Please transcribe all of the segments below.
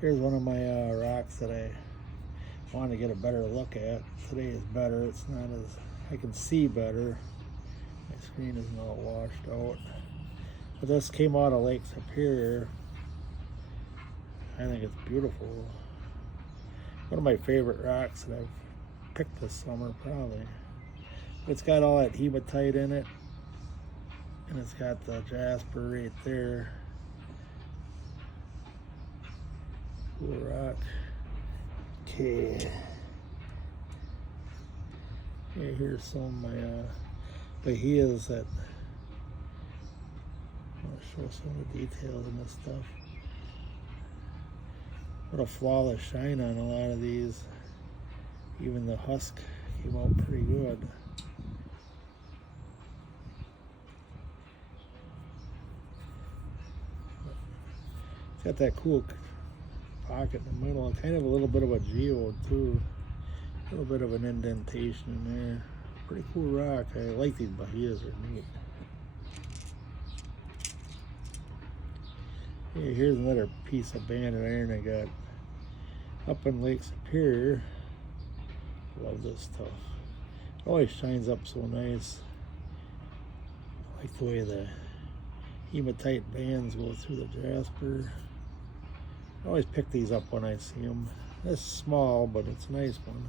Here's one of my rocks that I want to get a better look at. Today is better. It's not as, I can see better. My screen isn't all washed out. But this came out of Lake Superior. I think it's beautiful. One of my favorite rocks that I've picked this summer, probably. It's got all that hematite in it, and it's got the jasper right there. Cool rock. Okay. Yeah, here's some of my Bahias that I'll show some of the details in this stuff. What a flawless shine on a lot of these. Even the husk came out pretty good. It's got that cool pocket in the middle, and kind of a little bit of a geode too. A little bit of an indentation in there. Pretty cool rock. I like these Bahias, they're neat. Hey, here's another piece of banded iron I got up in Lake Superior. Love this stuff. It always shines up so nice. I like the way the hematite bands go through the jasper. I always pick these up when I see them. It's small, but it's a nice one.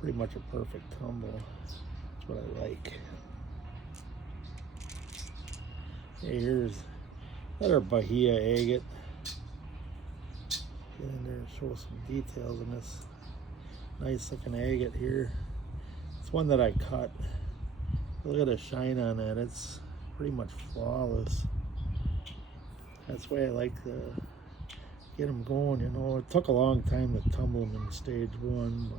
Pretty much a perfect tumble. That's what I like. Hey, here's another Bahia agate. Get in there and show some details in this nice looking agate here. It's one that I cut. Look at the shine on that. It's pretty much flawless. That's why I like to get them going, you know. It took a long time to tumble them in stage one, but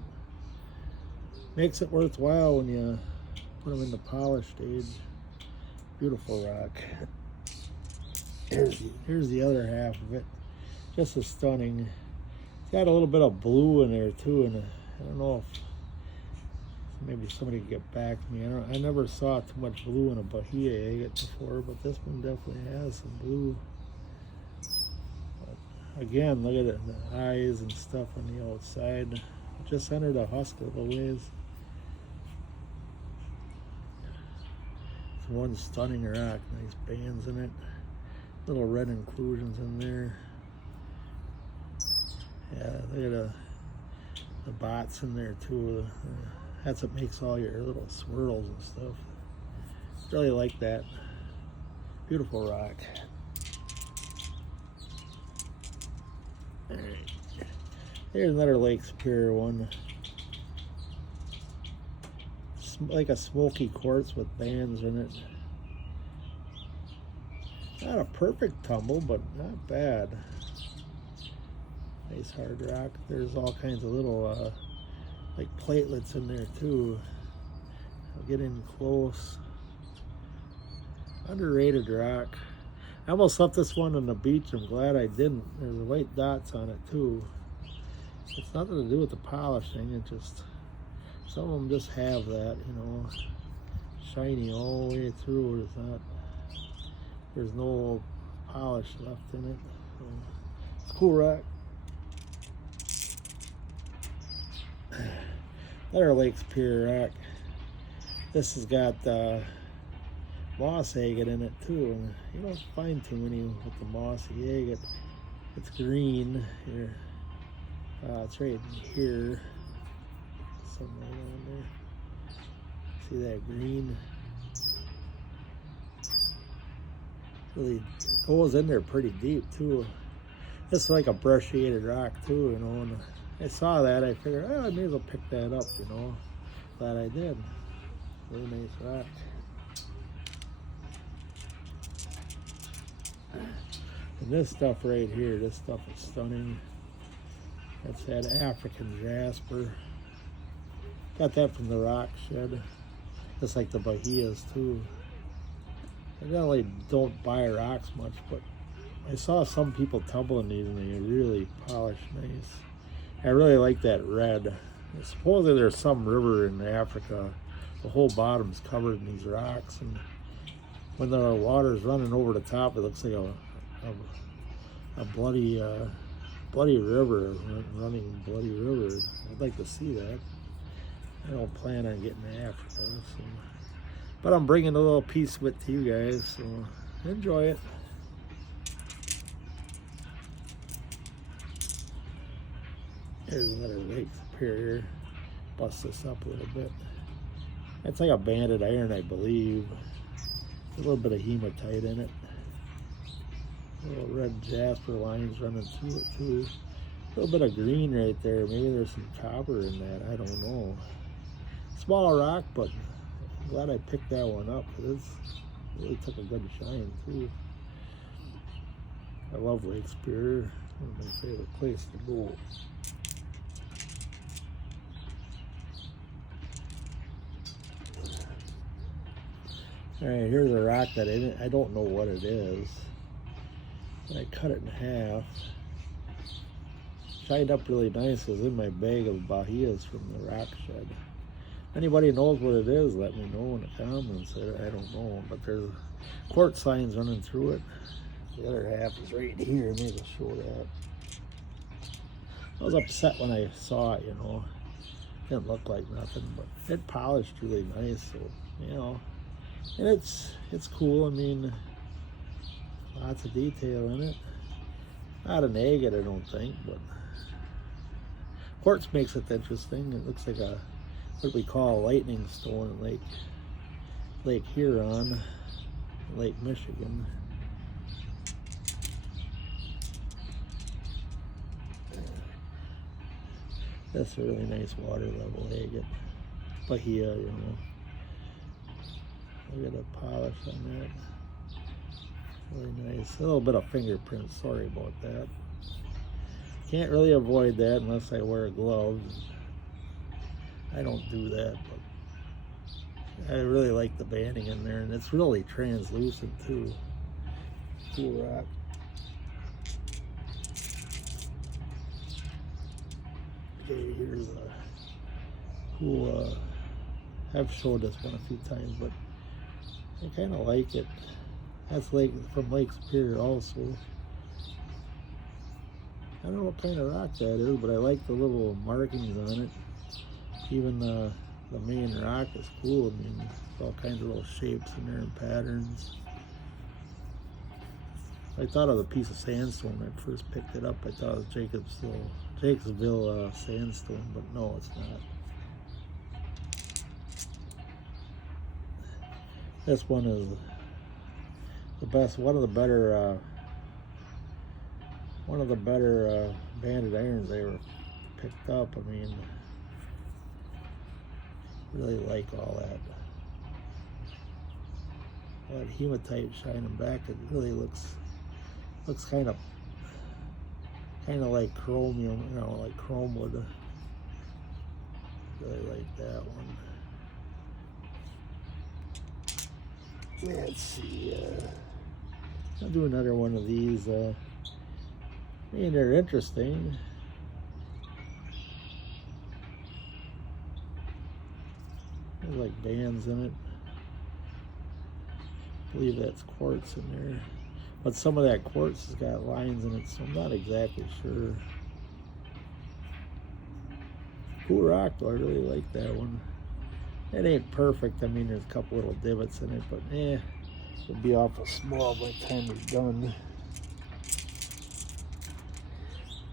makes it worthwhile when you put them in the polish stage. Beautiful rock. Here's the other half of it. Just as stunning. It's got a little bit of blue in there too, and I don't know if maybe somebody can get back to me. I never saw too much blue in a Bahia agate before, but this one definitely has some blue. But again, look at it, the eyes and stuff on the outside. Just under the husk a little ways. It's one stunning rock, nice bands in it. Little red inclusions in there. Yeah, look at the bots in there too. That's what makes all your little swirls and stuff. Really like that. Beautiful rock. All right. Here's another Lake Superior one. Like a smoky quartz with bands in it. Not a perfect tumble, but not bad. Nice hard rock. There's all kinds of little like platelets in there too. I'll get in close. Underrated rock. I almost left this one on the beach. I'm glad I didn't. There's white dots on it too. It's nothing to do with the polishing. It just, some of them just have that, you know, shiny all the way through. There's no polish left in it. So, it's a cool rock. Another Lake Superior rock. This has got moss agate in it too, and you don't find too many with the mossy agate. It's green here. It's right here. Something right on there. See that green? Really goes in there pretty deep too. This is like a brushiated rock too, you know. And I saw that, I figured, oh, I may as well pick that up, you know. Glad I did. Really nice rock. And this stuff right here, this stuff is stunning. That's that African jasper. Got that from the rock shed. Just like the Bahias too. I really don't buy rocks much, but I saw some people tumbling these and they really polish nice. I really like that red. Supposedly there's some river in Africa. The whole bottom's covered in these rocks, and when the water's running over the top, it looks like a bloody Bloody River, running Bloody River. I'd like to see that. I don't plan on getting to Africa, so. But I'm bringing a little piece with to you guys, so enjoy it. Here's another Lake Superior. Bust this up a little bit. That's like a banded iron, I believe. A little bit of hematite in it. Little red jasper lines running through it too. A little bit of green right there. Maybe there's some copper in that. I don't know. Small rock, but I'm glad I picked that one up. It really took a good shine too. I love Lake Superior. One of my favorite places to go. All right, here's a rock that I don't know what it is. And I cut it in half. Shined up really nice. It was in my bag of Bahias from the rock shed. Anybody knows what it is, let me know in the comments. I don't know, but there's quartz lines running through it. The other half is right here. Maybe I'll show that. I was upset when I saw it, you know. Didn't look like nothing, but it polished really nice, so, you know. And it's cool. I mean, lots of detail in it. Not an agate, I don't think, but quartz makes it interesting. It looks like a what we call a lightning stone in Lake Huron, Lake Michigan. That's a really nice water level agate. Bahia, you know. Look at the polish on that. Really nice. A little bit of fingerprint. Sorry about that. Can't really avoid that unless I wear gloves. I don't do that, but I really like the banding in there, and it's really translucent too. Cool rock. Okay, here's a cool. I've showed this one a few times, but I kind of like it. That's from Lake Superior also. I don't know what kind of rock that is, but I like the little markings on it. Even the main rock is cool. I mean, all kinds of little shapes in there and patterns. I thought of a piece of sandstone when I first picked it up. I thought it was Jacobsville sandstone, but no, it's not. This one is the best, one of the better banded irons I ever picked up. I mean, really like all that. That hematite shining back, it really looks kind of like chromium, you know, like chrome wood. Really like that one. Let's see. I'll do another one of these. I mean, they're interesting. There's like bands in it. I believe that's quartz in there. But some of that quartz has got lines in it, so I'm not exactly sure. Cool rock though, I really like that one. It ain't perfect. I mean, there's a couple little divots in it, but it'll be awful small by the time it's done.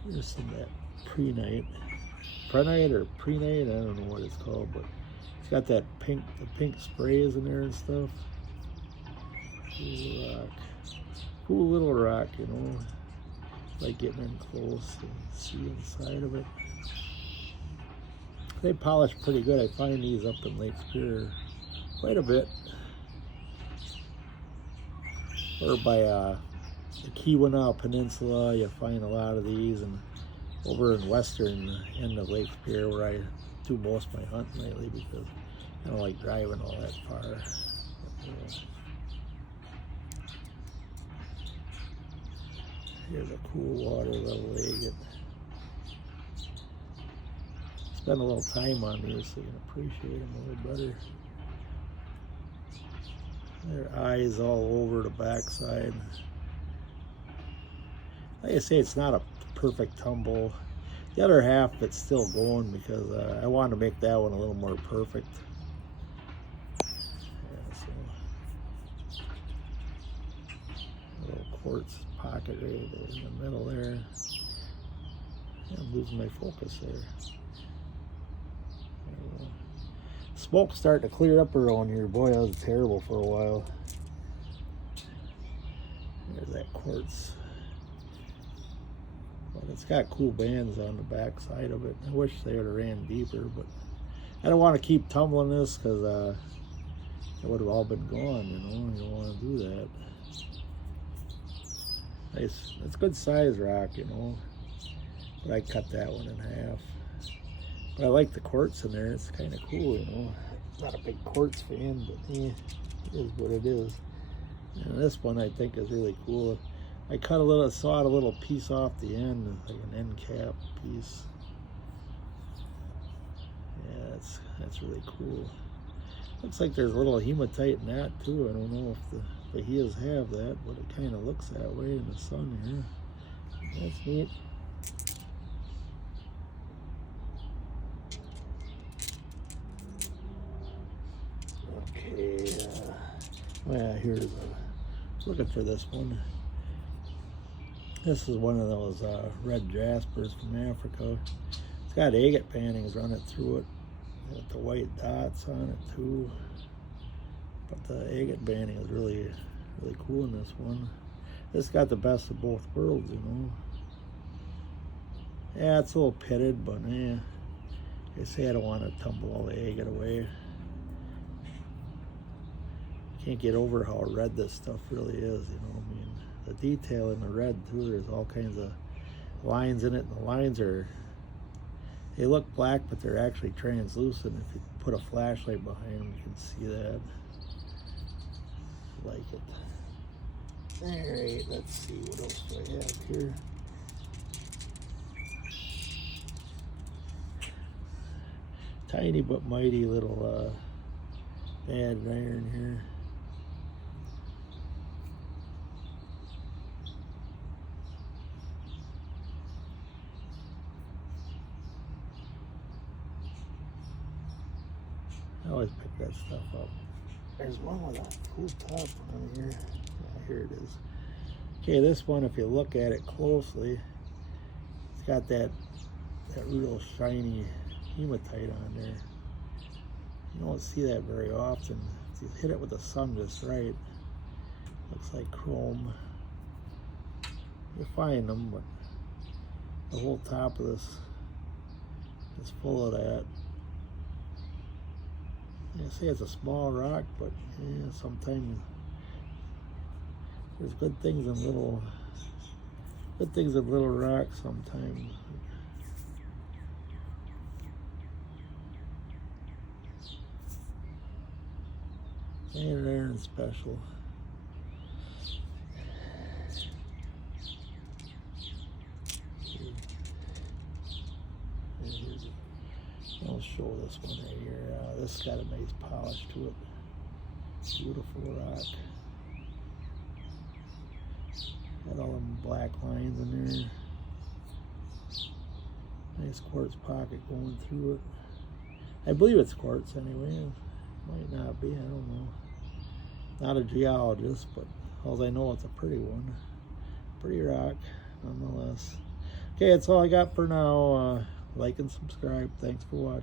There's some of that prenite or prenite, I don't know what it's called, but it's got that the pink sprays in there and stuff. Cool rock. Cool little rock, you know. Like getting in close and see inside of it. They polish pretty good. I find these up in Lake Superior quite a bit. Or by the Keweenaw Peninsula, you find a lot of these, and over in western end of Lake Superior, where I do most of my hunting lately because I don't like driving all that far. Here's a cool water level agate. Spend a little time on these so you can appreciate them a little better. Their eyes all over the backside. Like I say, it's not a perfect tumble. The other half of it's still going because I want to make that one a little more perfect. Yeah, so a little quartz pocket right in the middle there. Yeah, I'm losing my focus there. Smoke's starting to clear up around here. Boy, that was terrible for a while. There's that quartz. But it's got cool bands on the back side of it. I wish they would have ran deeper, but I don't want to keep tumbling this because it would have all been gone, you know. You don't want to do that. Nice, it's good size rock, you know. But I cut that one in half. But I like the quartz in there. It's kind of cool, you know. Not a big quartz fan, but yeah, it is what it is. And this one I think is really cool. I sawed a little piece off the end, like an end cap piece. Yeah, that's really cool. Looks like there's a little hematite in that too. I don't know if the Bahias have that, but it kind of looks that way in the sun here. That's neat. Okay, yeah, here's looking for this one. This is one of those red jaspers from Africa. It's got agate bandings running through it, with the white dots on it too. But the agate banding is really cool in this one. This got the best of both worlds, you know. Yeah, it's a little pitted, but yeah, I say I don't want to tumble all the agate away. Can't get over how red this stuff really is, you know. I mean, the detail in the red too, there's all kinds of lines in it, and the lines they look black, but they're actually translucent. If you put a flashlight behind them, you can see that. I like it. Alright, let's see, what else do I have here? Tiny but mighty little bad iron here. I always pick that stuff up. There's one with a cool top on here. Yeah, here it is. Okay, this one, if you look at it closely, it's got that real shiny hematite on there. You don't see that very often. If you hit it with the sun just right, looks like chrome. You find them, but the whole top of this is full of that. I say it's a small rock, but yeah, sometimes there's good things in little rocks sometimes. And iron special. I'll show this one right here. This has got a nice polish to it. Beautiful rock. Got all them black lines in there. Nice quartz pocket going through it. I believe it's quartz anyway. Might not be, I don't know. Not a geologist, but all I know, it's a pretty one. Pretty rock, nonetheless. Okay, that's all I got for now. Like and subscribe. Thanks for watching.